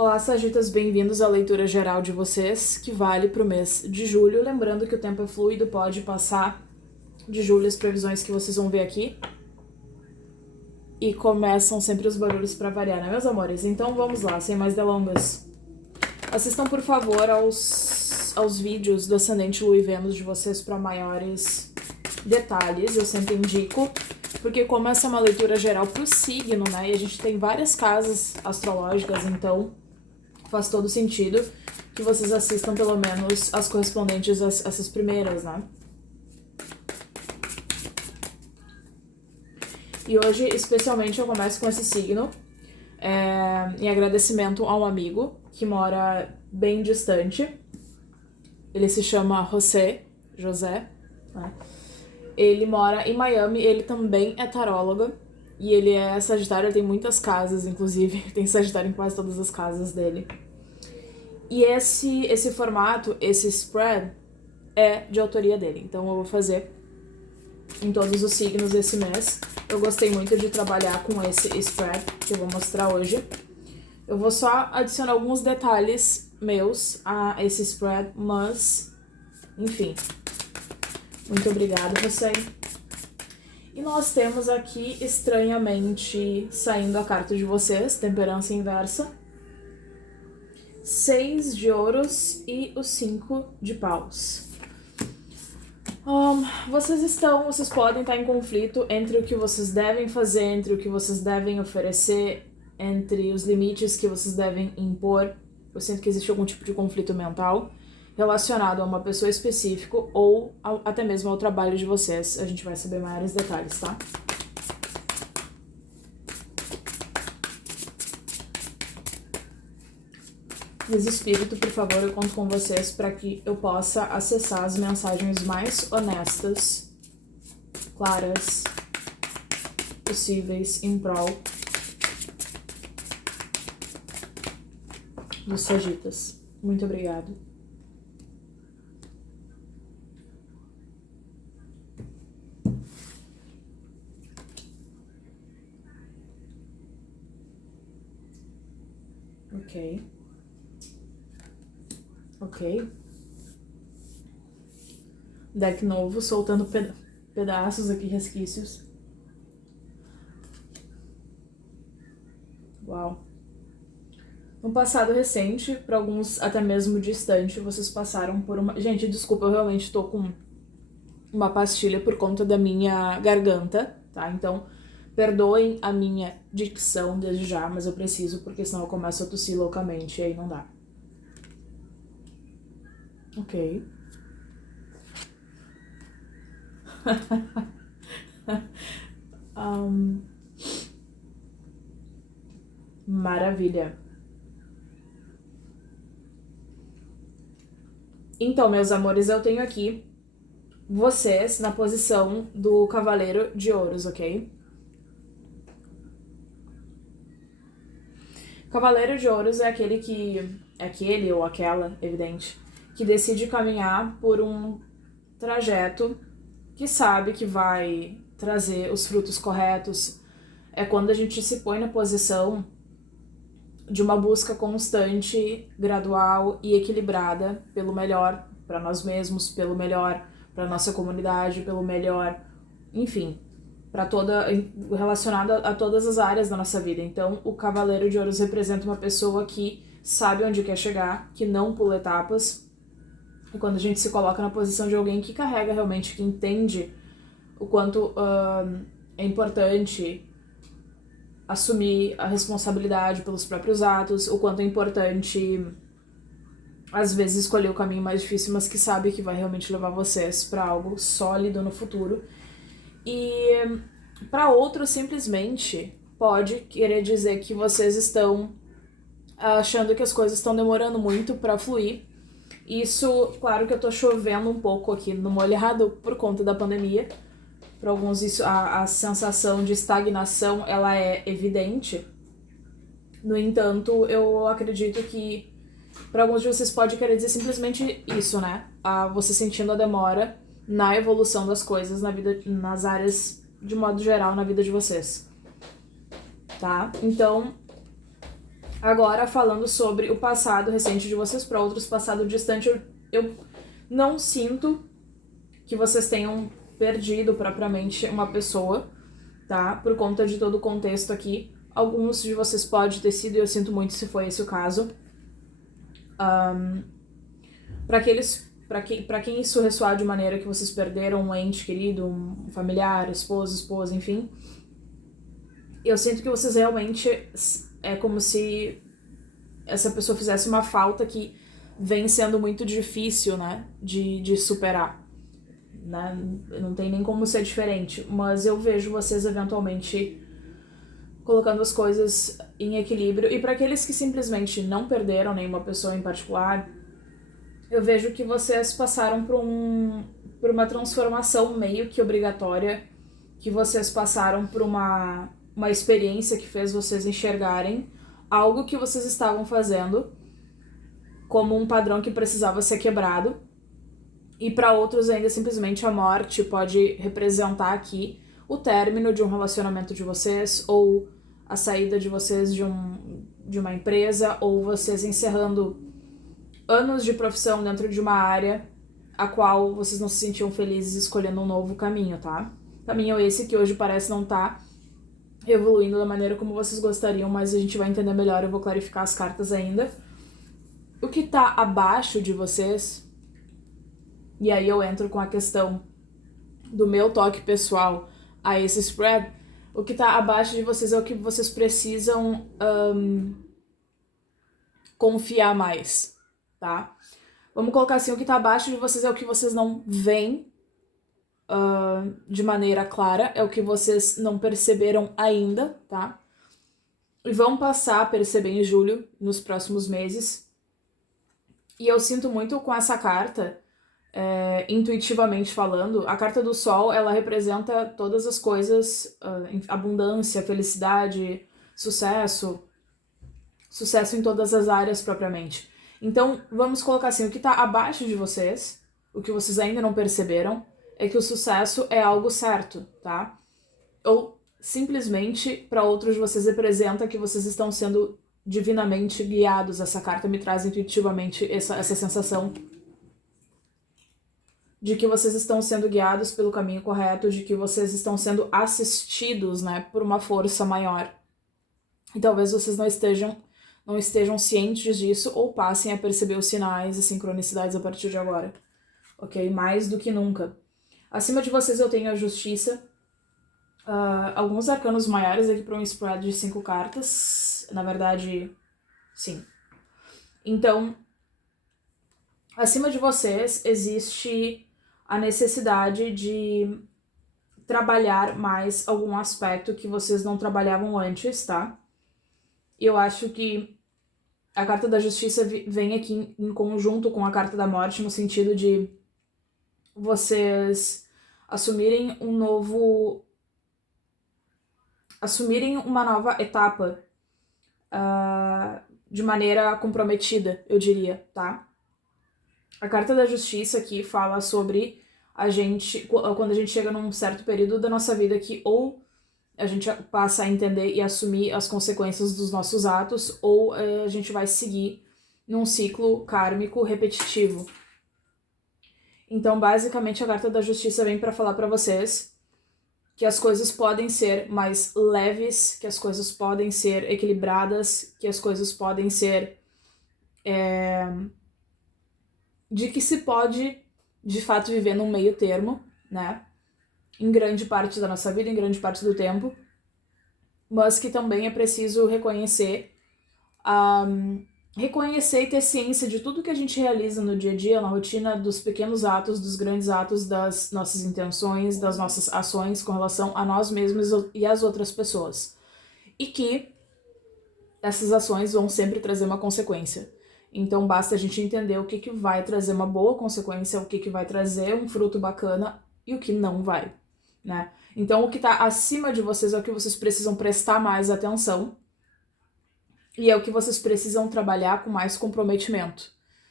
Olá, Sagitas, bem-vindos à leitura geral de vocês, que vale para o mês de julho. Lembrando que o tempo é fluido, pode passar de julho as previsões que vocês vão ver aqui. E começam sempre os barulhos para variar, né, meus amores? Então vamos lá, sem mais delongas. Assistam, por favor, aos vídeos do Ascendente Lua e Vênus de vocês para maiores detalhes, eu sempre indico. Porque como essa é uma leitura geral pro signo, né, e a gente tem várias casas astrológicas, então faz todo sentido que vocês assistam pelo menos as correspondentes a essas primeiras, né. E hoje, especialmente, eu começo com esse signo, em agradecimento a um amigo que mora bem distante. Ele se chama José, né? Ele mora em Miami, ele também é tarólogo, e ele é sagitário, ele tem muitas casas, inclusive, tem sagitário em quase todas as casas dele. E esse formato, esse spread, é de autoria dele, então eu vou fazer em todos os signos esse mês. Eu gostei muito de trabalhar com esse spread, que eu vou mostrar hoje. Eu vou só adicionar alguns detalhes meus a esse spread, mas, enfim, muito obrigada você. E nós temos aqui, estranhamente, saindo a carta de vocês, temperança inversa, 6 de ouros e o 5 de paus. Vocês podem estar em conflito entre o que vocês devem fazer, entre o que vocês devem oferecer, entre os limites que vocês devem impor. Eu sinto que existe algum tipo de conflito mental relacionado a uma pessoa específica ou até mesmo ao trabalho de vocês. A gente vai saber maiores detalhes, tá? Espírito, por favor, eu conto com vocês para que eu possa acessar as mensagens mais honestas, claras, possíveis em prol dos Sagitas. Muito obrigada. Ok. Deck novo, soltando pedaços aqui, resquícios. Uau. No passado recente, para alguns até mesmo distante, vocês passaram por uma... Gente, desculpa, eu realmente tô com uma pastilha por conta da minha garganta, tá? Então, perdoem a minha dicção desde já, mas eu preciso, porque senão eu começo a tossir loucamente e aí não dá. Ok. Maravilha. Então, meus amores, eu tenho aqui vocês na posição do Cavaleiro de Ouros, ok? Cavaleiro de Ouros é aquele ou aquela, evidente, que decide caminhar por um trajeto que sabe que vai trazer os frutos corretos. É quando a gente se põe na posição de uma busca constante, gradual e equilibrada pelo melhor para nós mesmos, pelo melhor para nossa comunidade, pelo melhor, enfim, para relacionada a todas as áreas da nossa vida. Então, o Cavaleiro de Ouros representa uma pessoa que sabe onde quer chegar, que não pula etapas. E quando a gente se coloca na posição de alguém que carrega realmente, que entende o quanto é importante assumir a responsabilidade pelos próprios atos, o quanto é importante, às vezes, escolher o caminho mais difícil, mas que sabe que vai realmente levar vocês para algo sólido no futuro. E para outros, simplesmente, pode querer dizer que vocês estão achando que as coisas estão demorando muito para fluir. Isso, claro que eu tô chovendo um pouco aqui no molhado por conta da pandemia. Para alguns isso, a sensação de estagnação, ela é evidente. No entanto, eu acredito que para alguns de vocês pode querer dizer simplesmente isso, né? Você sentindo a demora na evolução das coisas na vida, nas áreas de modo geral na vida de vocês, tá? Então, Agora, falando sobre o passado recente de vocês para outros passado distante, eu não sinto que vocês tenham perdido propriamente uma pessoa, tá? Por conta de todo o contexto aqui. Alguns de vocês pode ter sido, e eu sinto muito se foi esse o caso. Para quem isso ressoar de maneira que vocês perderam um ente querido, um familiar, esposa, enfim, eu sinto que vocês realmente é como se essa pessoa fizesse uma falta que vem sendo muito difícil, né, de superar, né? Não tem nem como ser diferente, mas eu vejo vocês eventualmente colocando as coisas em equilíbrio. E para aqueles que simplesmente não perderam nenhuma pessoa em particular, eu vejo que vocês passaram por uma transformação meio que obrigatória, que vocês passaram por uma experiência que fez vocês enxergarem algo que vocês estavam fazendo como um padrão que precisava ser quebrado. E para outros ainda simplesmente a morte pode representar aqui o término de um relacionamento de vocês, ou a saída de vocês de uma empresa, ou vocês encerrando anos de profissão dentro de uma área a qual vocês não se sentiam felizes escolhendo um novo caminho, tá? Caminho esse que hoje parece não estar evoluindo da maneira como vocês gostariam, mas a gente vai entender melhor, eu vou clarificar as cartas ainda. O que tá abaixo de vocês, e aí eu entro com a questão do meu toque pessoal a esse spread, o que tá abaixo de vocês é o que vocês precisam confiar mais, tá? Vamos colocar assim, o que tá abaixo de vocês é o que vocês não veem de maneira clara, é o que vocês não perceberam ainda, tá? E vão passar a perceber em julho, nos próximos meses. E eu sinto muito com essa carta, intuitivamente falando, a carta do Sol, ela representa todas as coisas, abundância, felicidade, sucesso em todas as áreas propriamente. Então, vamos colocar assim, o que tá abaixo de vocês, o que vocês ainda não perceberam, é que o sucesso é algo certo, tá? Ou simplesmente, para outros de vocês, representa que vocês estão sendo divinamente guiados. Essa carta me traz intuitivamente essa sensação de que vocês estão sendo guiados pelo caminho correto, de que vocês estão sendo assistidos, né, por uma força maior. E talvez vocês não estejam cientes disso, ou passem a perceber os sinais e sincronicidades a partir de agora, ok? Mais do que nunca. Acima de vocês eu tenho a Justiça, alguns arcanos maiores aqui para um spread de 5 cartas, na verdade, sim. Então, acima de vocês existe a necessidade de trabalhar mais algum aspecto que vocês não trabalhavam antes, tá? Eu acho que a carta da Justiça vem aqui em conjunto com a carta da Morte, no sentido de vocês assumirem uma nova etapa de maneira comprometida, eu diria, tá? A carta da Justiça aqui fala sobre quando a gente chega num certo período da nossa vida que ou a gente passa a entender e assumir as consequências dos nossos atos, ou a gente vai seguir num ciclo kármico repetitivo. Então, basicamente, a carta da Justiça vem para falar para vocês que as coisas podem ser mais leves, que as coisas podem ser equilibradas, que as coisas podem ser de que se pode, de fato, viver num meio termo, né? Em grande parte da nossa vida, em grande parte do tempo, mas que também é preciso reconhecer e ter ciência de tudo que a gente realiza no dia a dia, na rotina, dos pequenos atos, dos grandes atos, das nossas intenções, das nossas ações com relação a nós mesmos e às outras pessoas. E que essas ações vão sempre trazer uma consequência. Então basta a gente entender o que vai trazer uma boa consequência, o que vai trazer um fruto bacana e o que não vai, né? Então o que tá acima de vocês é o que vocês precisam prestar mais atenção e é o que vocês precisam trabalhar com mais comprometimento.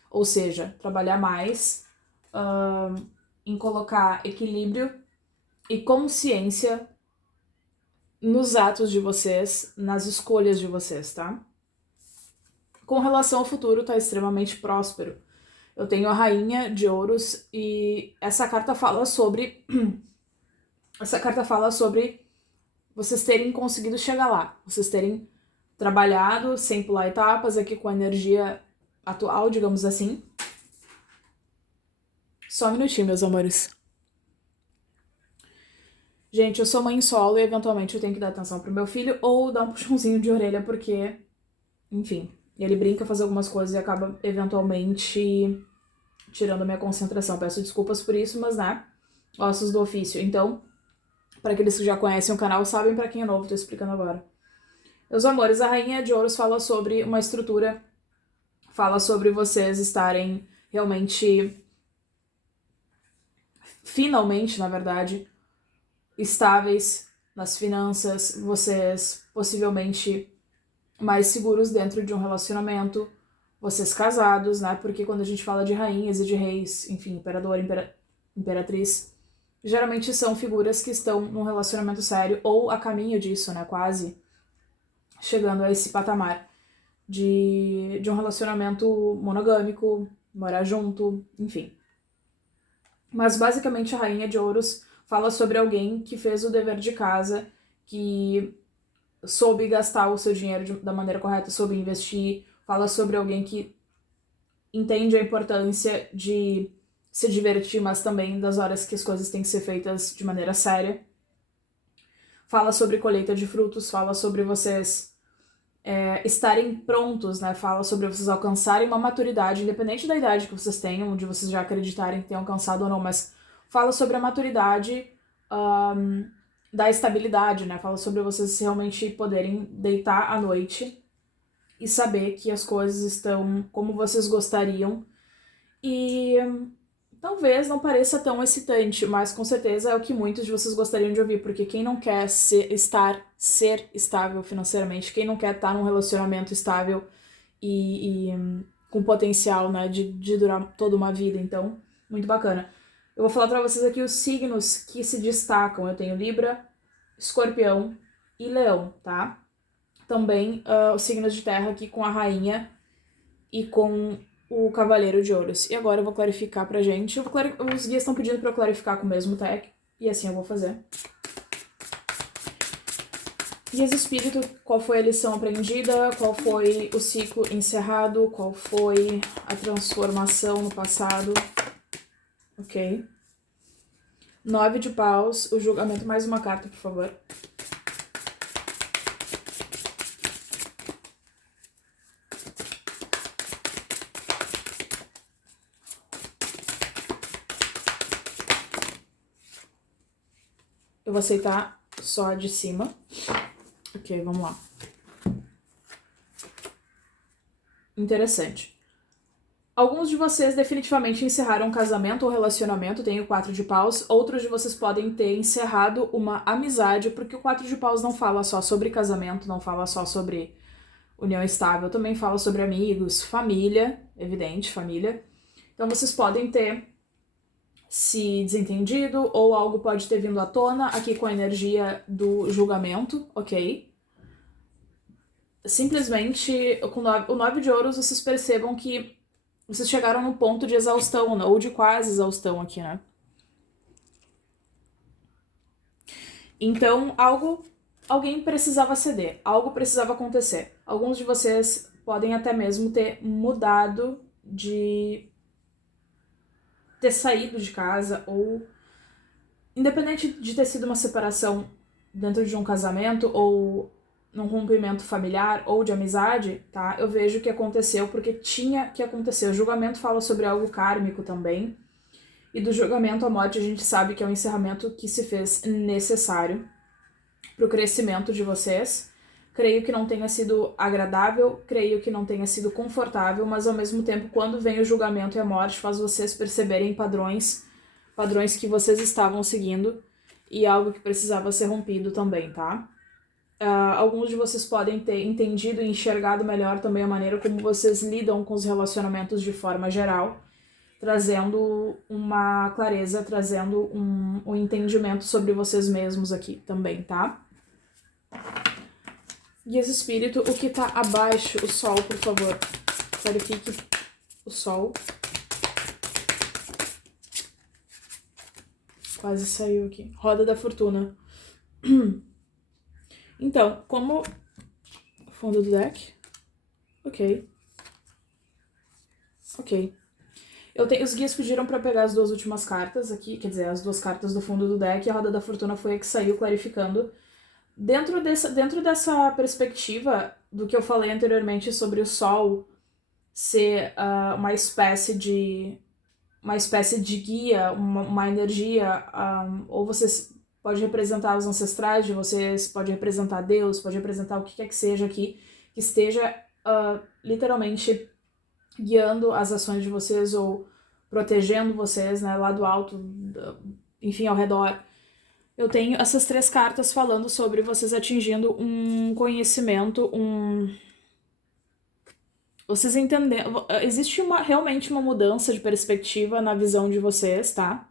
Ou seja, trabalhar mais em colocar equilíbrio e consciência nos atos de vocês, nas escolhas de vocês, tá? Com relação ao futuro, tá extremamente próspero. Eu tenho a Rainha de Ouros e essa carta fala sobre... essa carta fala sobre vocês terem conseguido chegar lá. Vocês terem trabalhado sem pular etapas aqui com a energia atual, digamos assim. Só um minutinho, meus amores. Gente, eu sou mãe solo e eventualmente eu tenho que dar atenção pro meu filho ou dar um puxãozinho de orelha porque, enfim, ele brinca, faz algumas coisas e acaba eventualmente tirando a minha concentração. Peço desculpas por isso, mas né, ossos do ofício. Então, para aqueles que já conhecem o canal, sabem, para quem é novo, tô explicando agora. Meus amores, a Rainha de Ouros fala sobre uma estrutura, fala sobre vocês estarem realmente, finalmente, na verdade, estáveis nas finanças, vocês possivelmente mais seguros dentro de um relacionamento, vocês casados, né? Porque quando a gente fala de rainhas e de reis, enfim, imperador, imperatriz, geralmente são figuras que estão num relacionamento sério ou a caminho disso, né? Quase chegando a esse patamar de um relacionamento monogâmico, morar junto, enfim. Mas basicamente a Rainha de Ouros fala sobre alguém que fez o dever de casa, que soube gastar o seu dinheiro da maneira correta, soube investir. Fala sobre alguém que entende a importância de se divertir, mas também das horas que as coisas têm que ser feitas de maneira séria. Fala sobre colheita de frutos, fala sobre vocês estarem prontos, né? Fala sobre vocês alcançarem uma maturidade, independente da idade que vocês tenham, de vocês já acreditarem que tenham alcançado ou não, mas fala sobre a maturidade da estabilidade, né? Fala sobre vocês realmente poderem deitar à noite e saber que as coisas estão como vocês gostariam. E talvez não pareça tão excitante, mas com certeza é o que muitos de vocês gostariam de ouvir, porque quem não quer ser estável financeiramente, quem não quer estar num relacionamento estável e com potencial, né, de durar toda uma vida. Então, muito bacana. Eu vou falar pra vocês aqui os signos que se destacam. Eu tenho Libra, Escorpião e Leão, tá? Também os signos de terra aqui com a Rainha e com o Cavaleiro de Ouros. E agora eu vou clarificar pra gente. Os guias estão pedindo pra eu clarificar com o mesmo tag, e assim eu vou fazer. Guias Espírito, qual foi a lição aprendida? Qual foi o ciclo encerrado? Qual foi a transformação no passado? Ok. 9 de paus, o julgamento. Mais uma carta, por favor. Eu vou aceitar só a de cima. Ok, vamos lá. Interessante. Alguns de vocês definitivamente encerraram um casamento ou relacionamento, tem o 4 de paus. Outros de vocês podem ter encerrado uma amizade, porque o 4 de paus não fala só sobre casamento, não fala só sobre união estável, também fala sobre amigos, família, evidente, família. Então vocês podem ter se desentendido ou algo pode ter vindo à tona aqui com a energia do julgamento, ok? Simplesmente, com o 9 de ouros, vocês percebam que vocês chegaram no ponto de exaustão, ou de quase exaustão aqui, né? Então, alguém precisava ceder, algo precisava acontecer. Alguns de vocês podem até mesmo ter mudado ter saído de casa, ou independente de ter sido uma separação dentro de um casamento ou num rompimento familiar ou de amizade, tá? Eu vejo que aconteceu porque tinha que acontecer. O julgamento fala sobre algo kármico também. E do julgamento à morte a gente sabe que é um encerramento que se fez necessário para o crescimento de vocês. Creio que não tenha sido agradável, creio que não tenha sido confortável, mas ao mesmo tempo, quando vem o julgamento e a morte, faz vocês perceberem padrões que vocês estavam seguindo e algo que precisava ser rompido também, tá? Alguns de vocês podem ter entendido e enxergado melhor também a maneira como vocês lidam com os relacionamentos de forma geral, trazendo uma clareza, trazendo um entendimento sobre vocês mesmos aqui também, tá? Guias espírito, o que tá abaixo, o sol, por favor. Clarifique o sol. Quase saiu aqui. Roda da fortuna. Então, como... Fundo do deck. Ok. Os guias pediram pra pegar as duas últimas cartas aqui, quer dizer, as duas cartas do fundo do deck, e a Roda da Fortuna foi a que saiu clarificando. Dentro dessa perspectiva do que eu falei anteriormente sobre o Sol ser uma espécie de guia, uma energia, ou vocês pode representar os ancestrais de vocês, pode representar Deus, pode representar o que quer que seja aqui, que esteja literalmente guiando as ações de vocês ou protegendo vocês, né, lá do alto, enfim, ao redor. Eu tenho essas 3 cartas falando sobre vocês atingindo um conhecimento, vocês entendendo... Existe realmente uma mudança de perspectiva na visão de vocês, tá?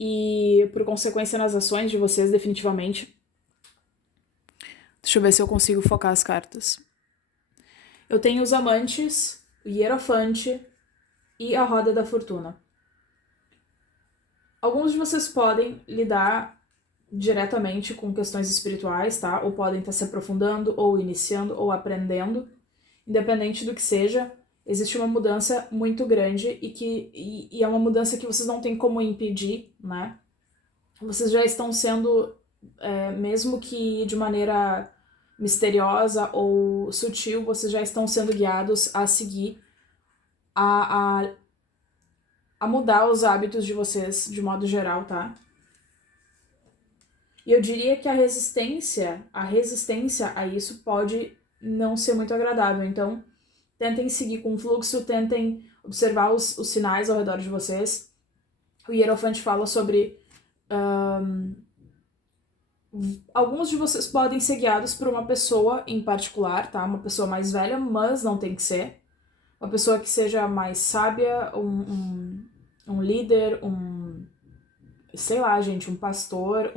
E, por consequência, nas ações de vocês, definitivamente. Deixa eu ver se eu consigo focar as cartas. Eu tenho os Amantes, o Hierofante e a Roda da Fortuna. Alguns de vocês podem lidar diretamente com questões espirituais, tá? Ou podem estar se aprofundando, ou iniciando, ou aprendendo. Independente do que seja, existe uma mudança muito grande e é uma mudança que vocês não têm como impedir, né? Vocês já estão sendo, mesmo que de maneira misteriosa ou sutil, vocês já estão sendo guiados a seguir, a mudar os hábitos de vocês de modo geral, tá? E eu diria que a resistência a isso pode não ser muito agradável. Então, tentem seguir com o fluxo, tentem observar os sinais ao redor de vocês. O Hierofante fala sobre... alguns de vocês podem ser guiados por uma pessoa em particular, tá? Uma pessoa mais velha, mas não tem que ser. Uma pessoa que seja mais sábia, um líder, sei lá, gente, um pastor,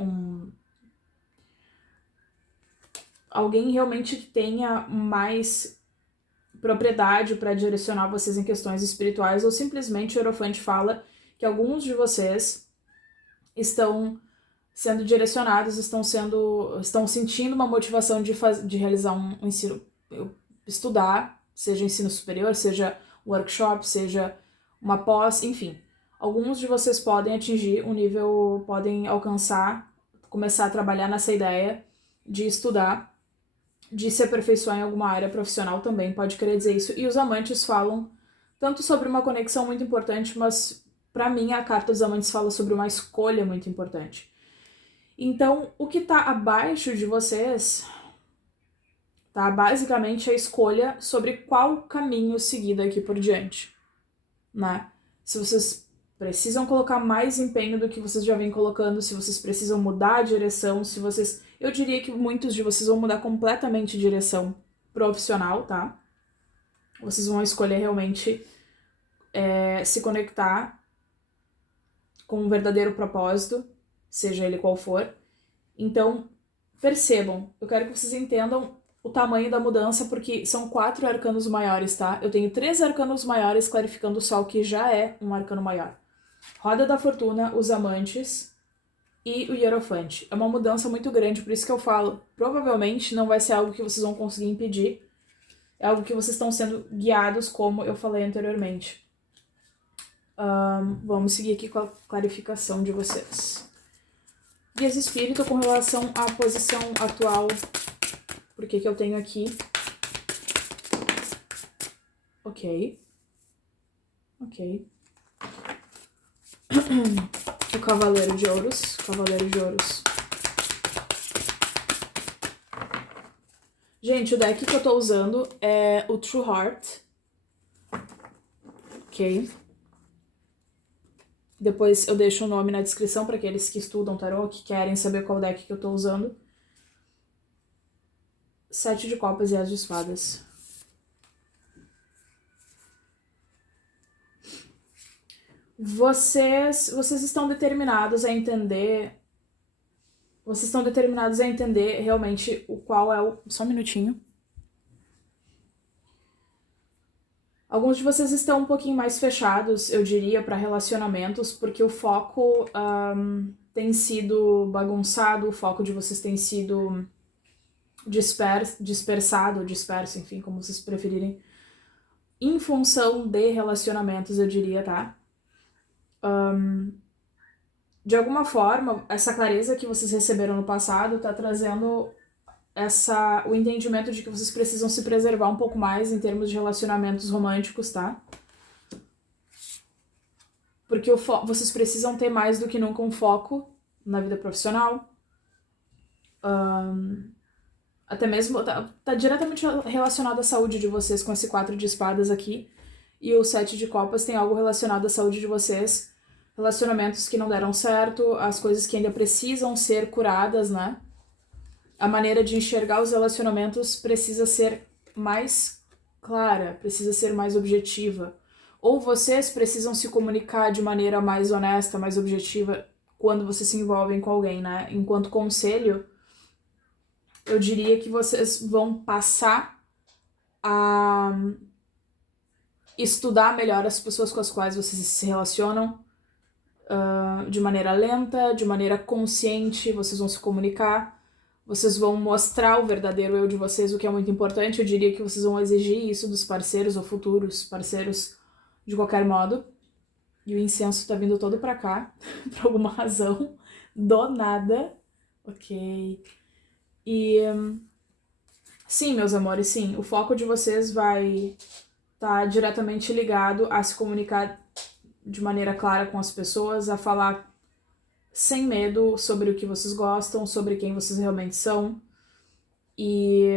alguém realmente que tenha mais propriedade para direcionar vocês em questões espirituais, ou simplesmente o Hierofante fala que alguns de vocês estão sendo direcionados, estão sentindo uma motivação de realizar um ensino, estudar, seja ensino superior, seja workshop, seja uma pós, enfim. Alguns de vocês podem atingir um nível, podem alcançar, começar a trabalhar nessa ideia de estudar, de se aperfeiçoar em alguma área profissional também, pode querer dizer isso. E os Amantes falam tanto sobre uma conexão muito importante, mas para mim a carta dos Amantes fala sobre uma escolha muito importante. Então, o que tá abaixo de vocês tá basicamente a escolha sobre qual caminho seguir daqui por diante, né? Se vocês precisam colocar mais empenho do que vocês já vêm colocando, se vocês precisam mudar a direção, se vocês... Eu diria que muitos de vocês vão mudar completamente de direção profissional, tá? Vocês vão escolher realmente se conectar com um verdadeiro propósito, seja ele qual for. Então, percebam, eu quero que vocês entendam o tamanho da mudança, porque são 4 arcanos maiores, tá? Eu tenho 3 arcanos maiores clarificando o Sol, que já é um arcano maior. Roda da Fortuna, os Amantes e o Hierofante. É uma mudança muito grande, por isso que eu falo, provavelmente não vai ser algo que vocês vão conseguir impedir, é algo que vocês estão sendo guiados, como eu falei anteriormente. Vamos seguir aqui com a clarificação de vocês. Guias Espírito com relação à posição atual, porque que eu tenho aqui. Ok. O Cavaleiro de Ouros. Gente, o deck que eu tô usando é o True Heart. Ok. Depois eu deixo o nome na descrição para aqueles que estudam tarô, que querem saber qual deck que eu tô usando. 7 de copas e as de espadas. Vocês estão determinados a entender... vocês estão determinados a entender realmente o qual é o... Só um minutinho. Alguns de vocês estão um pouquinho mais fechados, eu diria, para relacionamentos, porque o foco tem sido bagunçado, o foco de vocês tem sido disperso, enfim, como vocês preferirem, em função de relacionamentos, eu diria, tá? De alguma forma, essa clareza que vocês receberam no passado tá trazendo o entendimento de que vocês precisam se preservar um pouco mais em termos de relacionamentos românticos, tá? Porque vocês precisam ter mais do que nunca um foco na vida profissional. Até mesmo tá diretamente relacionado à saúde de vocês com esse 4 de espadas aqui. E o 7 de copas tem algo relacionado à saúde de vocês. Relacionamentos que não deram certo, as coisas que ainda precisam ser curadas, né? A maneira de enxergar os relacionamentos precisa ser mais clara, precisa ser mais objetiva. Ou vocês precisam se comunicar de maneira mais honesta, mais objetiva, quando vocês se envolvem com alguém, né? Enquanto conselho, eu diria que vocês vão passar a estudar melhor as pessoas com as quais vocês se relacionam, de maneira lenta, de maneira consciente, vocês vão se comunicar. Vocês vão mostrar o verdadeiro eu de vocês, o que é muito importante. Eu diria que vocês vão exigir isso dos parceiros ou futuros parceiros de qualquer modo. E o incenso tá vindo todo pra cá, por alguma razão, do nada. Ok. E sim, meus amores, sim. O foco de vocês vai estar diretamente ligado a se comunicar de maneira clara com as pessoas, a falar sem medo sobre o que vocês gostam, sobre quem vocês realmente são. E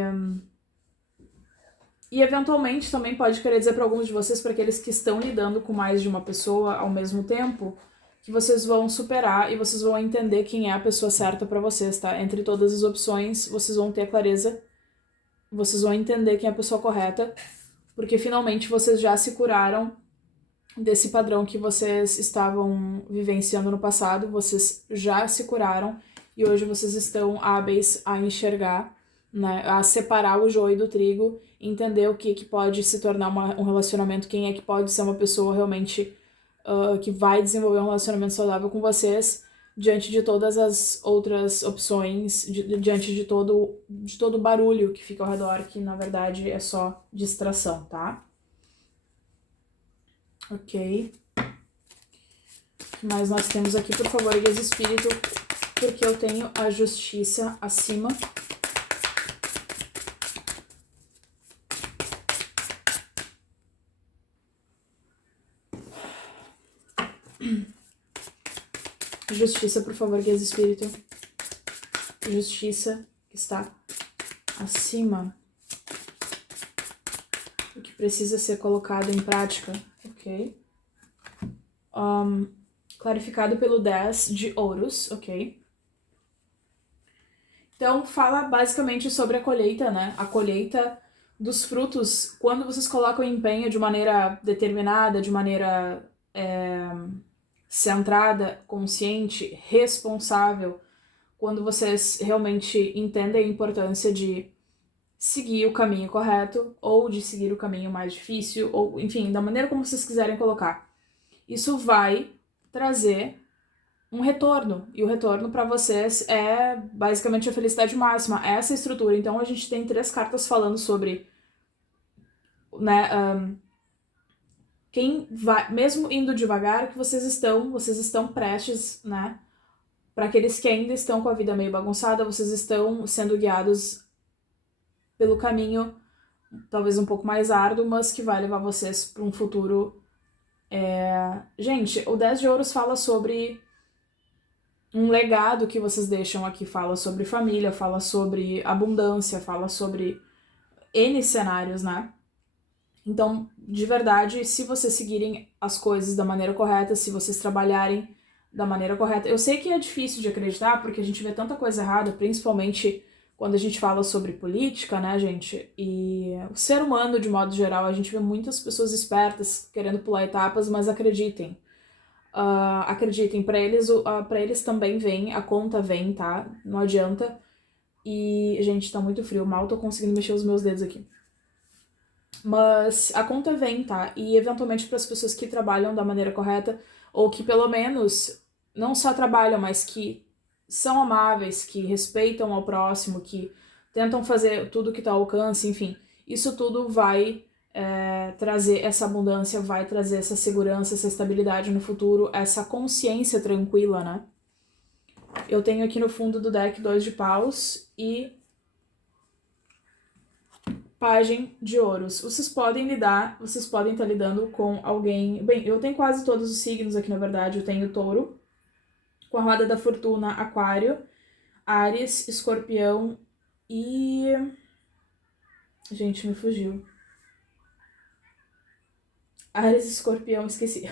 eventualmente também pode querer dizer para alguns de vocês, para aqueles que estão lidando com mais de uma pessoa ao mesmo tempo, que vocês vão superar e vocês vão entender quem é a pessoa certa para vocês, tá? Entre todas as opções, vocês vão ter clareza, vocês vão entender quem é a pessoa correta, porque finalmente vocês já se curaram desse padrão que vocês estavam vivenciando no passado, vocês já se curaram e hoje vocês estão hábeis a enxergar, né, a separar o joio do trigo, entender o que pode se tornar um relacionamento, quem é que pode ser uma pessoa realmente que vai desenvolver um relacionamento saudável com vocês, diante de todas as outras opções, diante de todo o barulho que fica ao redor, que na verdade é só distração, tá? Ok. O que mais nós temos aqui, por favor, guias espírito, porque eu tenho a justiça acima. Justiça, por favor, guias espírito. Justiça que está acima. O que precisa ser colocado em prática. Ok. Clarificado pelo 10 de ouros, ok. Então, fala basicamente sobre a colheita, né? A colheita dos frutos, quando vocês colocam empenho de maneira determinada, de maneira centrada, consciente, responsável, quando vocês realmente entendem a importância de seguir o caminho correto, ou de seguir o caminho mais difícil, ou enfim, da maneira como vocês quiserem colocar. Isso vai trazer um retorno, e o retorno para vocês é basicamente a felicidade máxima, essa estrutura. Então a gente tem 3 cartas falando sobre, né, quem vai, mesmo indo devagar, que vocês estão prestes, né, para aqueles que ainda estão com a vida meio bagunçada, vocês estão sendo guiados pelo caminho, talvez um pouco mais árduo, mas que vai levar vocês para um futuro. Gente, o 10 de ouros fala sobre um legado que vocês deixam aqui, fala sobre família, fala sobre abundância, fala sobre N cenários, né? Então, de verdade, se vocês seguirem as coisas da maneira correta, se vocês trabalharem da maneira correta, eu sei que é difícil de acreditar, porque a gente vê tanta coisa errada, principalmente quando a gente fala sobre política, né, gente? E o ser humano, de modo geral, a gente vê muitas pessoas espertas querendo pular etapas, mas acreditem, Acreditem, pra eles também vem, a conta vem, tá? Não adianta. E, gente, tá muito frio, mal tô conseguindo mexer os meus dedos aqui. Mas a conta vem, tá? E eventualmente para as pessoas que trabalham da maneira correta, ou que pelo menos não só trabalham, mas que são amáveis, que respeitam ao próximo, que tentam fazer tudo que tá ao alcance, enfim. Isso tudo vai trazer essa abundância, vai trazer essa segurança, essa estabilidade no futuro, essa consciência tranquila, né? Eu tenho aqui no fundo do deck 2 de paus e Pagem de ouros. Vocês podem estar lidando com alguém... Bem, eu tenho quase todos os signos aqui, na verdade. Eu tenho touro, com a roda da fortuna, aquário, Áries, escorpião e... Gente, me fugiu. Áries, escorpião, esqueci.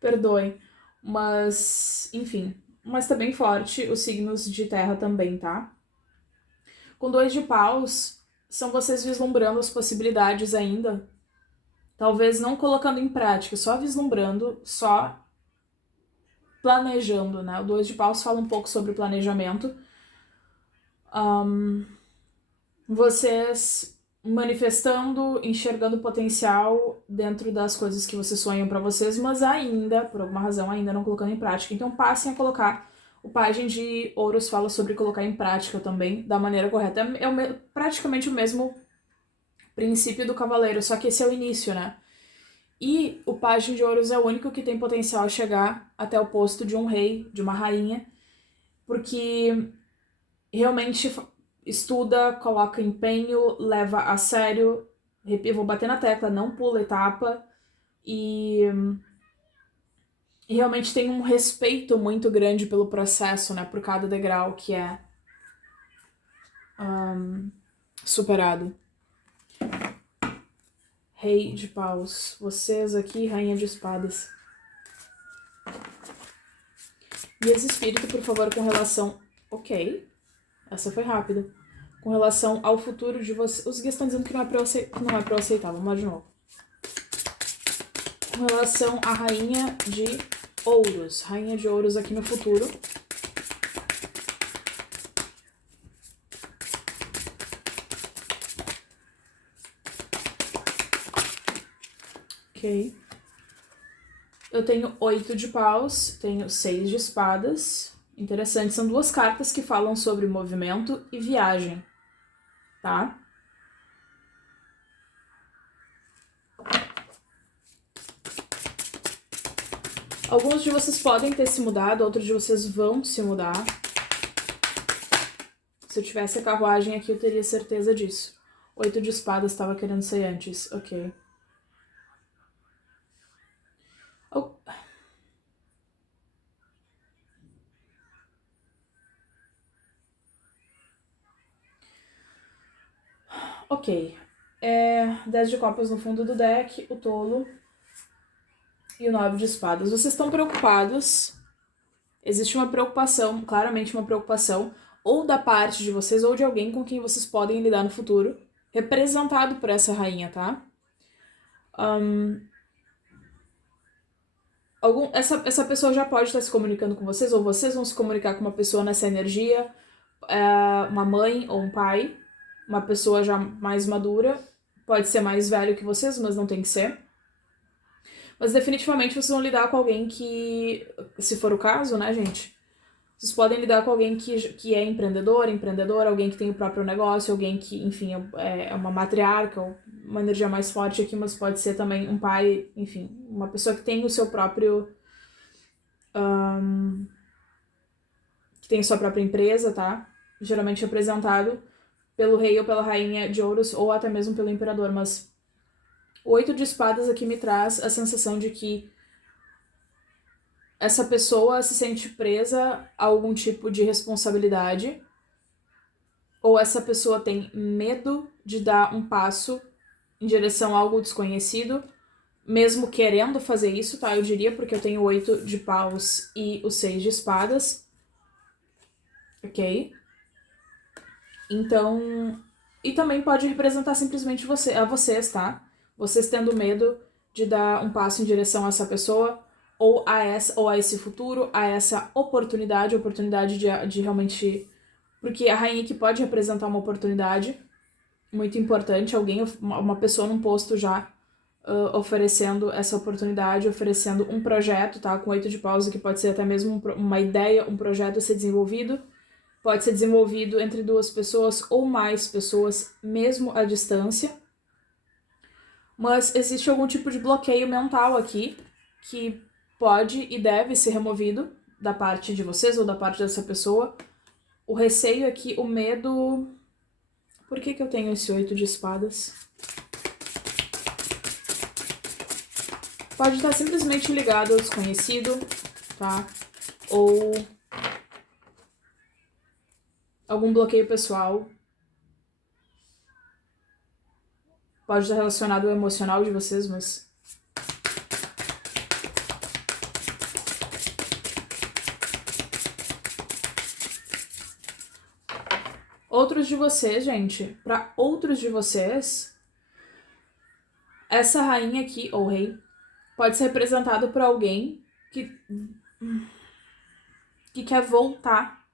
Perdoem. Mas, enfim. Mas tá bem forte os signos de terra também, tá? Com 2 de paus, são vocês vislumbrando as possibilidades ainda. Talvez não colocando em prática, só vislumbrando, só planejando, né? O 2 de paus fala um pouco sobre planejamento. Vocês manifestando, enxergando potencial dentro das coisas que vocês sonham pra vocês, mas ainda, por alguma razão, ainda não colocando em prática. Então passem a colocar. O Pagem de Ouros fala sobre colocar em prática também, da maneira correta. É praticamente o mesmo princípio do cavaleiro, só que esse é o início, né? E o Pagem de Ouros é o único que tem potencial a chegar até o posto de um rei, de uma rainha, porque realmente estuda, coloca empenho, leva a sério, vou bater na tecla, não pula etapa, e realmente tem um respeito muito grande pelo processo, né, por cada degrau que é superado. Rei de paus. Vocês aqui, rainha de espadas. Guias espírito, por favor, com relação... Ok. Essa foi rápida. Com relação ao futuro de vocês... Os guias estão dizendo que não é pra eu aceitar. Vamos lá de novo. Com relação à rainha de ouros. Rainha de ouros aqui no futuro. Ok. Eu tenho 8 de paus, tenho 6 de espadas. Interessante, são 2 cartas que falam sobre movimento e viagem, tá? Alguns de vocês podem ter se mudado, outros de vocês vão se mudar. Se eu tivesse a carruagem aqui, eu teria certeza disso. 8 de espadas estava querendo sair antes, ok. Ok. 10 de copas no fundo do deck, o tolo e o 9 de espadas. Vocês estão preocupados. Existe uma preocupação, claramente uma preocupação, ou da parte de vocês, ou de alguém com quem vocês podem lidar no futuro, representado por essa rainha, tá? Essa pessoa já pode estar se comunicando com vocês, ou vocês vão se comunicar com uma pessoa nessa energia, uma mãe ou um pai, uma pessoa já mais madura, pode ser mais velho que vocês, mas não tem que ser. Mas definitivamente vocês vão lidar com alguém que, se for o caso, né, gente? Vocês podem lidar com alguém que é empreendedor, alguém que tem o próprio negócio, alguém que, enfim, é uma matriarca, ou uma energia mais forte aqui, mas pode ser também um pai, enfim, uma pessoa que tem o seu próprio... que tem a sua própria empresa, tá? Geralmente representado pelo rei ou pela rainha de ouros, ou até mesmo pelo imperador, mas o 8 de espadas aqui me traz a sensação de que essa pessoa se sente presa a algum tipo de responsabilidade, ou essa pessoa tem medo de dar um passo em direção a algo desconhecido, mesmo querendo fazer isso, tá? Eu diria, porque eu tenho 8 de paus e o 6 de espadas. Ok? Então... E também pode representar simplesmente vocês, tá? Vocês tendo medo de dar um passo em direção a essa pessoa, ou a esse futuro, a essa oportunidade de realmente... Porque a rainha aqui pode representar uma oportunidade muito importante, uma pessoa num posto já oferecendo essa oportunidade, oferecendo um projeto, tá? Com 8 de paus, que pode ser até mesmo uma ideia, um projeto a ser desenvolvido. Pode ser desenvolvido entre 2 pessoas ou mais pessoas, mesmo à distância. Mas existe algum tipo de bloqueio mental aqui que pode e deve ser removido da parte de vocês ou da parte dessa pessoa. O receio aqui, o medo... Por que eu tenho esse 8 de espadas? Pode estar simplesmente ligado ao desconhecido, tá? Ou algum bloqueio pessoal. Pode estar relacionado ao emocional de vocês, mas... Outros de vocês, gente, para outros de vocês, essa rainha aqui, ou rei, pode ser representado por alguém que quer voltar.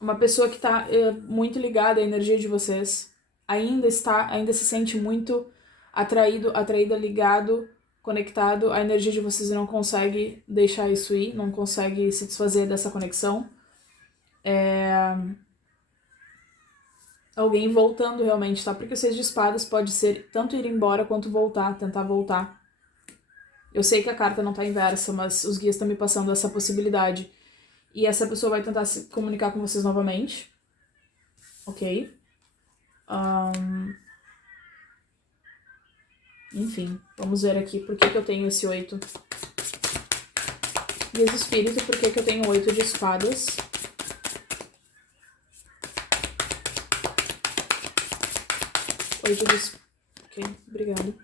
Uma pessoa que tá muito ligada à energia de vocês. Ainda se sente muito atraída, ligado, conectado à energia de vocês e não consegue deixar isso ir, não consegue se desfazer dessa conexão. Alguém voltando realmente, tá? Porque o 6 de espadas pode ser tanto ir embora quanto voltar, tentar voltar. Eu sei que a carta não tá inversa, mas os guias estão me passando essa possibilidade. E essa pessoa vai tentar se comunicar com vocês novamente. Ok? Enfim, vamos ver aqui por que eu tenho esse 8. Guias do espírito, por que eu tenho 8 de espadas. Ok, obrigado.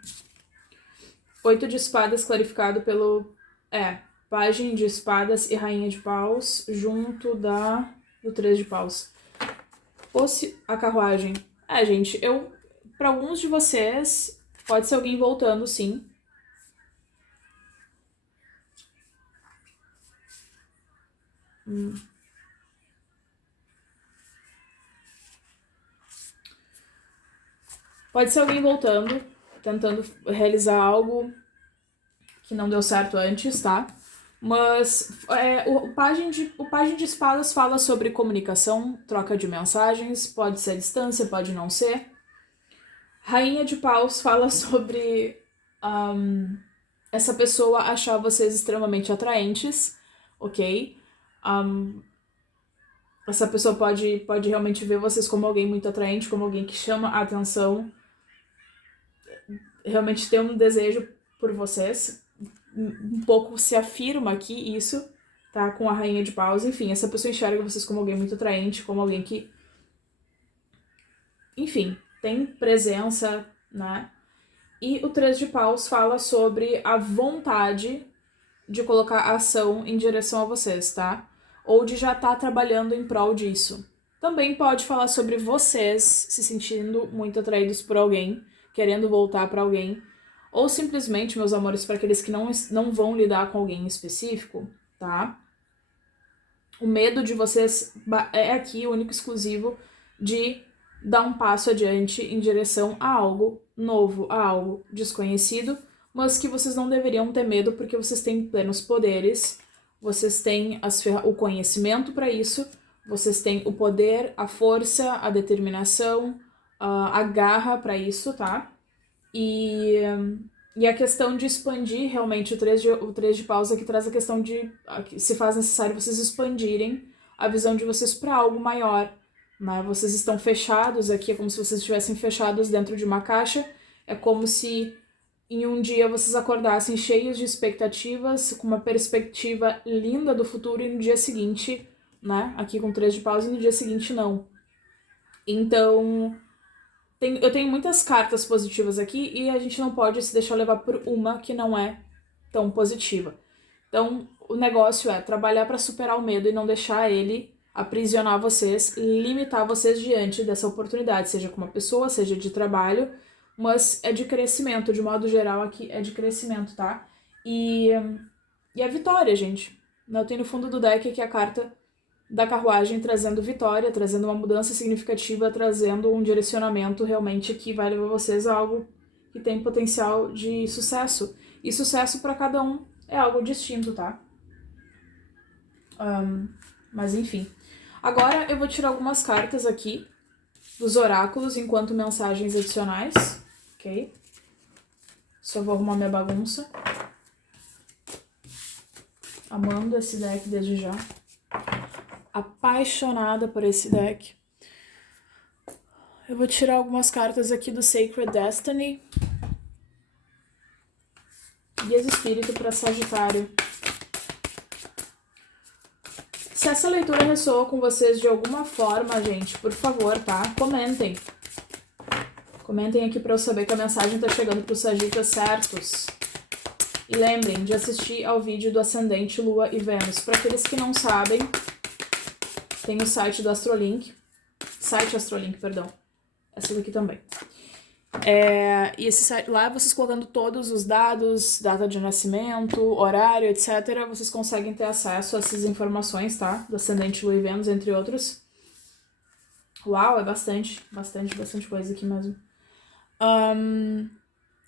8 de espadas clarificado pelo... Pajem de espadas e rainha de paus junto do 3 de paus. A carruagem. Gente, pra alguns de vocês, pode ser alguém voltando, sim. Pode ser alguém voltando, tentando realizar algo que não deu certo antes, tá? Mas o pajem de espadas fala sobre comunicação, troca de mensagens, pode ser à distância, pode não ser. Rainha de paus fala sobre essa pessoa achar vocês extremamente atraentes, ok? Essa pessoa pode realmente ver vocês como alguém muito atraente, como alguém que chama a atenção, realmente ter um desejo por vocês. Um pouco se afirma aqui isso, tá? Com a rainha de paus. Enfim, essa pessoa enxerga vocês como alguém muito atraente, como alguém que... Enfim, tem presença, né? E o 3 de paus fala sobre a vontade de colocar a ação em direção a vocês, tá? Ou de já estar trabalhando em prol disso. Também pode falar sobre vocês se sentindo muito atraídos por alguém, querendo voltar para alguém. Ou simplesmente, meus amores, para aqueles que não vão lidar com alguém específico, tá? O medo de vocês é aqui, único e exclusivo, de dar um passo adiante em direção a algo novo, a algo desconhecido, mas que vocês não deveriam ter medo porque vocês têm plenos poderes, vocês têm o conhecimento para isso, vocês têm o poder, a força, a determinação, a garra para isso, tá? E a questão de expandir realmente o 3 de paus aqui traz a questão de se faz necessário vocês expandirem a visão de vocês para algo maior, né? Vocês estão fechados aqui, é como se vocês estivessem fechados dentro de uma caixa, é como se em um dia vocês acordassem cheios de expectativas, com uma perspectiva linda do futuro e no dia seguinte, né? Aqui com 3 de paus e no dia seguinte não. Então... eu tenho muitas cartas positivas aqui e a gente não pode se deixar levar por uma que não é tão positiva. Então, o negócio é trabalhar para superar o medo e não deixar ele aprisionar vocês, limitar vocês diante dessa oportunidade, seja com uma pessoa, seja de trabalho, mas é de crescimento, de modo geral aqui é de crescimento, tá? E E a vitória, gente. Eu tenho no fundo do deck aqui a carta da carruagem trazendo vitória, trazendo uma mudança significativa, trazendo um direcionamento realmente que vai levar vocês a algo que tem potencial de sucesso. E sucesso para cada um é algo distinto, tá? Mas enfim. Agora eu vou tirar algumas cartas aqui dos oráculos enquanto mensagens adicionais, ok? Só vou arrumar minha bagunça. Amando esse deck desde já. Apaixonada por esse deck. Eu vou tirar algumas cartas aqui do Sacred Destiny. Guias de Espírito para Sagitário. Se essa leitura ressoa com vocês de alguma forma, gente, por favor, tá? Comentem. Comentem aqui para eu saber que a mensagem tá chegando pros Sagitas certos. E lembrem de assistir ao vídeo do Ascendente, Lua e Vênus. Para aqueles que não sabem, tem o site do Astrolink. Site Astrolink, perdão. Essa daqui também. E esse site, lá vocês colocando todos os dados, data de nascimento, horário, etc., vocês conseguem ter acesso a essas informações, tá? Do Ascendente, Lua e Vênus, entre outros. Uau, é bastante coisa aqui mesmo.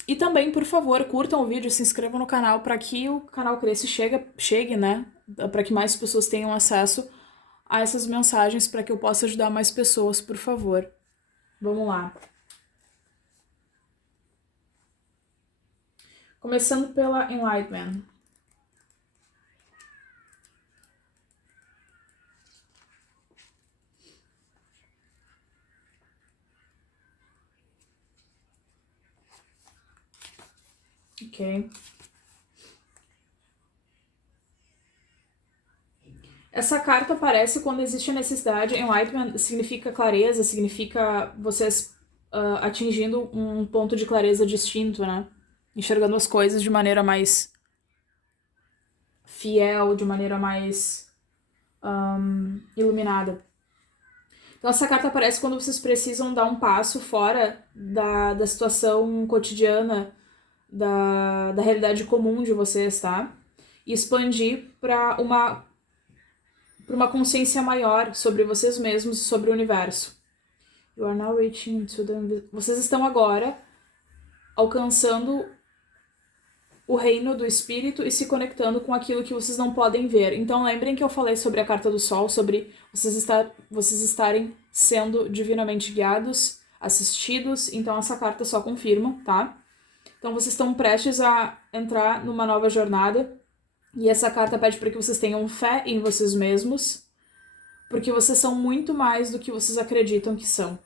E também, por favor, curtam o vídeo, se inscrevam no canal para que o canal cresça e chegue, né? Para que mais pessoas tenham acesso a essas mensagens, para que eu possa ajudar mais pessoas, por favor. Vamos lá. Começando pela Enlightenment. Ok. Essa carta aparece quando existe a necessidade. Enlightenment significa clareza, significa vocês atingindo um ponto de clareza distinto, né? Enxergando as coisas de maneira mais fiel, de maneira mais iluminada. Então essa carta aparece quando vocês precisam dar um passo fora da situação cotidiana, da realidade comum de vocês, tá? E expandir para uma consciência maior sobre vocês mesmos e sobre o universo. You are now reaching to the... Vocês estão agora alcançando o reino do espírito e se conectando com aquilo que vocês não podem ver. Então lembrem que eu falei sobre a carta do sol, sobre vocês estarem sendo divinamente guiados, assistidos. Então essa carta só confirma, tá? Então vocês estão prestes a entrar numa nova jornada. E essa carta pede para que vocês tenham fé em vocês mesmos, porque vocês são muito mais do que vocês acreditam que são.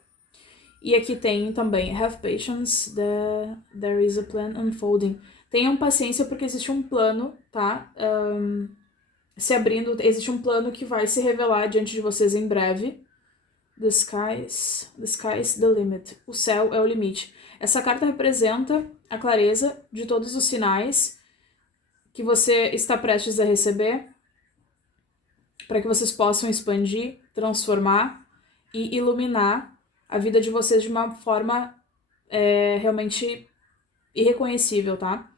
E aqui tem também, have patience, there is a plan unfolding. Tenham paciência porque existe um plano, tá? Se abrindo, existe um plano que vai se revelar diante de vocês em breve. The sky's the limit. O céu é o limite. Essa carta representa a clareza de todos os sinais que você está prestes a receber, para que vocês possam expandir, transformar e iluminar a vida de vocês de uma forma realmente irreconhecível, tá?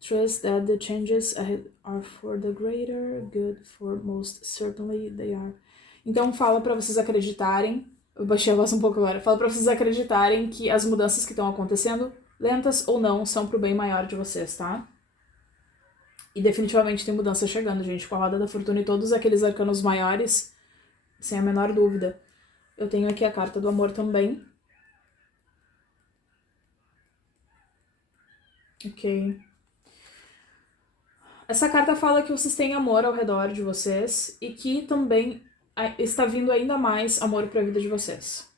Trust that the changes ahead are for the greater good, for most certainly they are. Então fala para vocês acreditarem, eu baixei a voz um pouco agora, fala para vocês acreditarem que as mudanças que estão acontecendo, lentas ou não, são pro bem maior de vocês, tá? E definitivamente tem mudança chegando, gente, com a Roda da Fortuna e todos aqueles arcanos maiores, sem a menor dúvida. Eu tenho aqui a carta do amor também. Ok. Essa carta fala que vocês têm amor ao redor de vocês e que também está vindo ainda mais amor para a vida de vocês.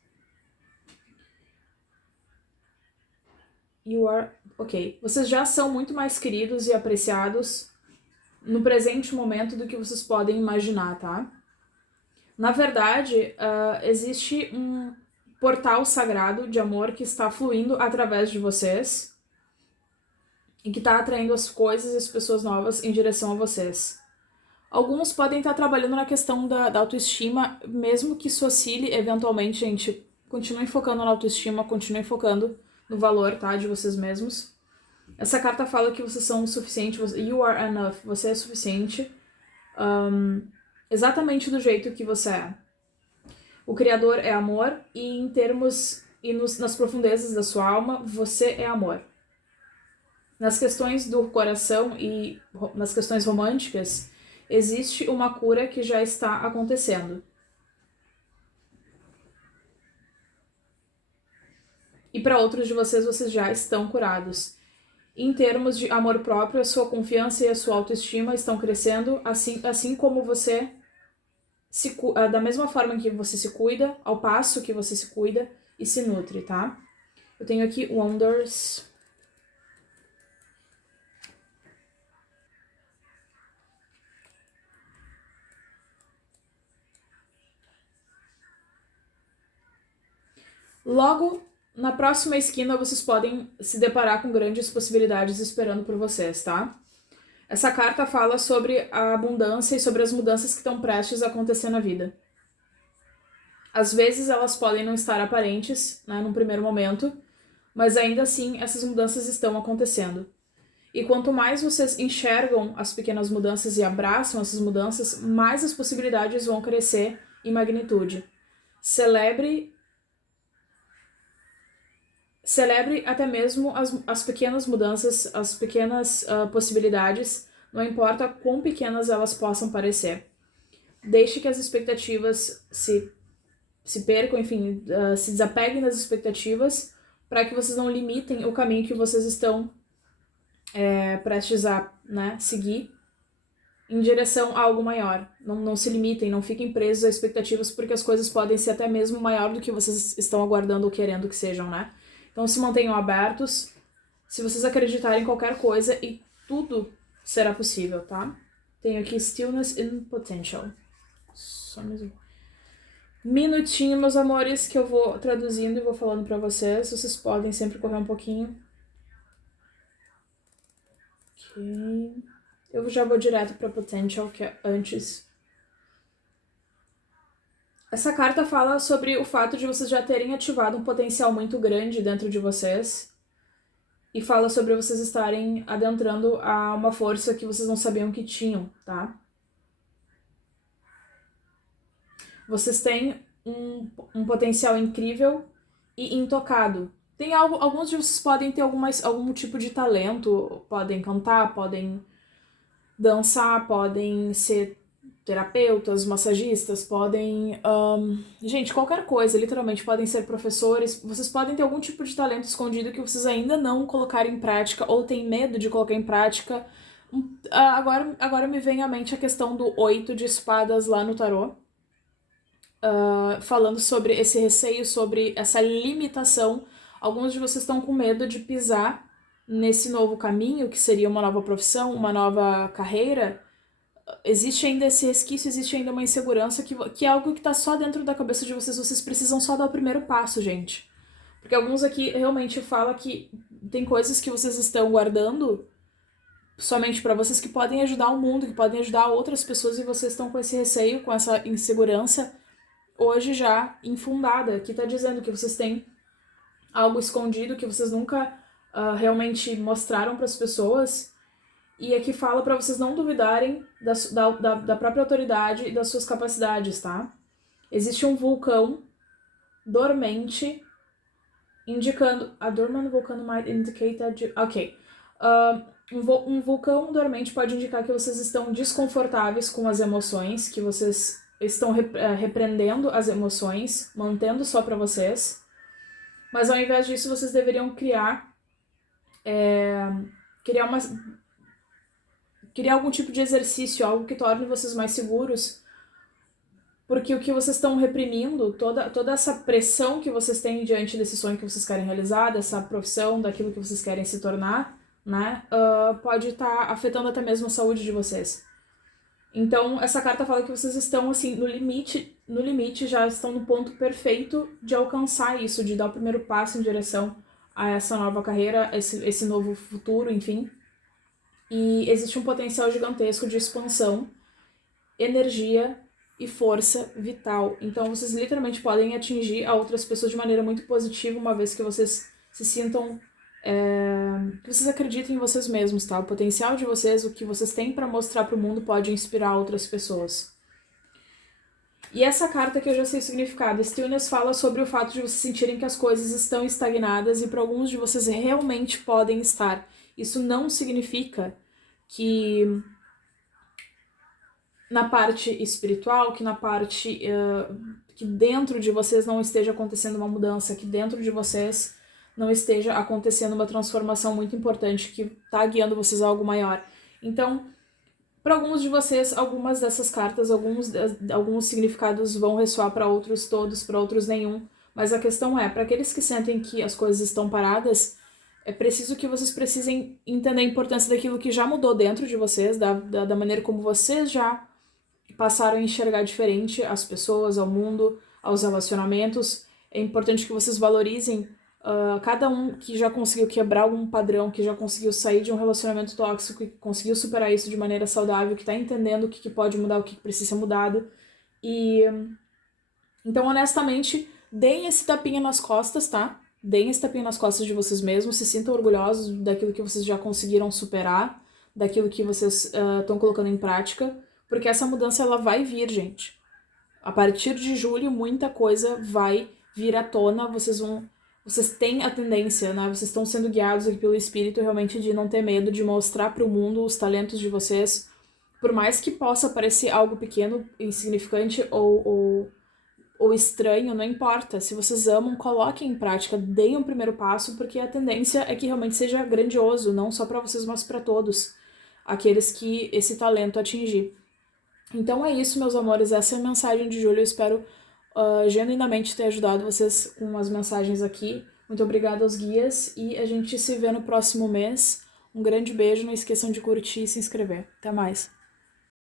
Ok. Vocês já são muito mais queridos e apreciados no presente momento do que vocês podem imaginar, tá? Na verdade, existe um portal sagrado de amor que está fluindo através de vocês e que está atraindo as coisas e as pessoas novas em direção a vocês. Alguns podem estar trabalhando na questão da autoestima, mesmo que isso oscile eventualmente, gente. Continuem focando na autoestima, continuem focando no valor, tá, de vocês mesmos. Essa carta fala que vocês são o suficiente, you are enough, você é suficiente, exatamente do jeito que você é. O Criador é amor e em termos e nas profundezas da sua alma, você é amor. Nas questões do coração e nas questões românticas, existe uma cura que já está acontecendo. E para outros de vocês já estão curados. Em termos de amor próprio, a sua confiança e a sua autoestima estão crescendo, assim como você, da mesma forma que você se cuida, ao passo que você se cuida e se nutre, tá? Eu tenho aqui Wonders. Logo, na próxima esquina, vocês podem se deparar com grandes possibilidades esperando por vocês, tá? Essa carta fala sobre a abundância e sobre as mudanças que estão prestes a acontecer na vida. Às vezes elas podem não estar aparentes, né, num primeiro momento, mas ainda assim essas mudanças estão acontecendo. E quanto mais vocês enxergam as pequenas mudanças e abraçam essas mudanças, mais as possibilidades vão crescer em magnitude. Celebre até mesmo as pequenas mudanças, as pequenas possibilidades, não importa quão pequenas elas possam parecer. Deixe que as expectativas se percam, enfim, se desapeguem das expectativas para que vocês não limitem o caminho que vocês estão prestes a, né, seguir em direção a algo maior. Não se limitem, não fiquem presos a expectativas, porque as coisas podem ser até mesmo maior do que vocês estão aguardando ou querendo que sejam, né? Então se mantenham abertos, se vocês acreditarem em qualquer coisa e tudo será possível, tá? Tenho aqui Stillness in Potential. Só mais um minutinho, meus amores, que eu vou traduzindo e vou falando pra vocês. Vocês podem sempre correr um pouquinho. Ok. Eu já vou direto pra Potential, que é antes. Essa carta fala sobre o fato de vocês já terem ativado um potencial muito grande dentro de vocês. E fala sobre vocês estarem adentrando a uma força que vocês não sabiam que tinham, tá? Vocês têm um potencial incrível e intocado. Alguns de vocês podem ter algum tipo de talento, podem cantar, podem dançar, podem ser terapeutas, massagistas, podem... gente, qualquer coisa, literalmente, podem ser professores. Vocês podem ter algum tipo de talento escondido que vocês ainda não colocaram em prática ou têm medo de colocar em prática. Agora me vem à mente a questão do 8 de espadas lá no tarô. Falando sobre esse receio, sobre essa limitação. Alguns de vocês estão com medo de pisar nesse novo caminho, que seria uma nova profissão, uma nova carreira. Existe ainda esse resquício, existe ainda uma insegurança que é algo que tá só dentro da cabeça de vocês. Vocês precisam só dar o primeiro passo, gente. Porque alguns aqui realmente falam que tem coisas que vocês estão guardando somente pra vocês que podem ajudar o mundo, que podem ajudar outras pessoas, e vocês estão com esse receio, com essa insegurança hoje já infundada, que tá dizendo que vocês têm algo escondido que vocês nunca realmente mostraram para as pessoas, e aqui fala para vocês não duvidarem da própria autoridade e das suas capacidades, tá? Existe um vulcão dormente indicando... A dormant volcano might indicate that... Ok. Um vulcão dormente pode indicar que vocês estão desconfortáveis com as emoções, que vocês estão repreendendo as emoções, mantendo só pra vocês. Mas ao invés disso, vocês deveriam criar algum tipo de exercício, algo que torne vocês mais seguros, porque o que vocês estão reprimindo, toda essa pressão que vocês têm diante desse sonho que vocês querem realizar, dessa profissão, daquilo que vocês querem se tornar, né, pode estar afetando até mesmo a saúde de vocês. Então, essa carta fala que vocês estão, assim, no limite, já estão no ponto perfeito de alcançar isso, de dar o primeiro passo em direção a essa nova carreira, esse novo futuro, enfim. E existe um potencial gigantesco de expansão, energia e força vital. Então, vocês literalmente podem atingir a outras pessoas de maneira muito positiva, uma vez que vocês se sintam que vocês acreditem em vocês mesmos, tá? O potencial de vocês, o que vocês têm pra mostrar pro mundo pode inspirar outras pessoas. E essa carta que eu já sei o significado, Stillness fala sobre o fato de vocês sentirem que as coisas estão estagnadas e para alguns de vocês realmente podem estar. Isso não significa que na parte espiritual, que na parte que dentro de vocês não esteja acontecendo uma mudança, que dentro de vocês não esteja acontecendo uma transformação muito importante que está guiando vocês a algo maior. Então, para alguns de vocês, algumas dessas cartas, alguns significados vão ressoar, para outros todos, para outros nenhum. Mas a questão é, para aqueles que sentem que as coisas estão paradas, é preciso que vocês precisem entender a importância daquilo que já mudou dentro de vocês, da maneira como vocês já passaram a enxergar diferente as pessoas, ao mundo, aos relacionamentos. É importante que vocês valorizem cada um que já conseguiu quebrar algum padrão, que já conseguiu sair de um relacionamento tóxico, que conseguiu superar isso de maneira saudável, que tá entendendo o que pode mudar, o que precisa ser mudado. E então, honestamente, deem esse tapinha nas costas, tá? Deem esse tapinha nas costas de vocês mesmos, se sintam orgulhosos daquilo que vocês já conseguiram superar, daquilo que vocês estão colocando em prática, porque essa mudança ela vai vir, gente. A partir de julho, muita coisa vai vir à tona, vocês têm a tendência, né? Vocês estão sendo guiados aqui pelo espírito realmente de não ter medo de mostrar para o mundo os talentos de vocês, por mais que possa parecer algo pequeno, insignificante ou estranho, não importa. Se vocês amam, coloquem em prática, deem o primeiro passo, porque a tendência é que realmente seja grandioso, não só para vocês, mas para todos aqueles que esse talento atingir. Então é isso, meus amores, essa é a mensagem de julho. Eu espero genuinamente ter ajudado vocês com as mensagens aqui. Muito obrigada aos guias e a gente se vê no próximo mês. Um grande beijo, não esqueçam de curtir e se inscrever. Até mais!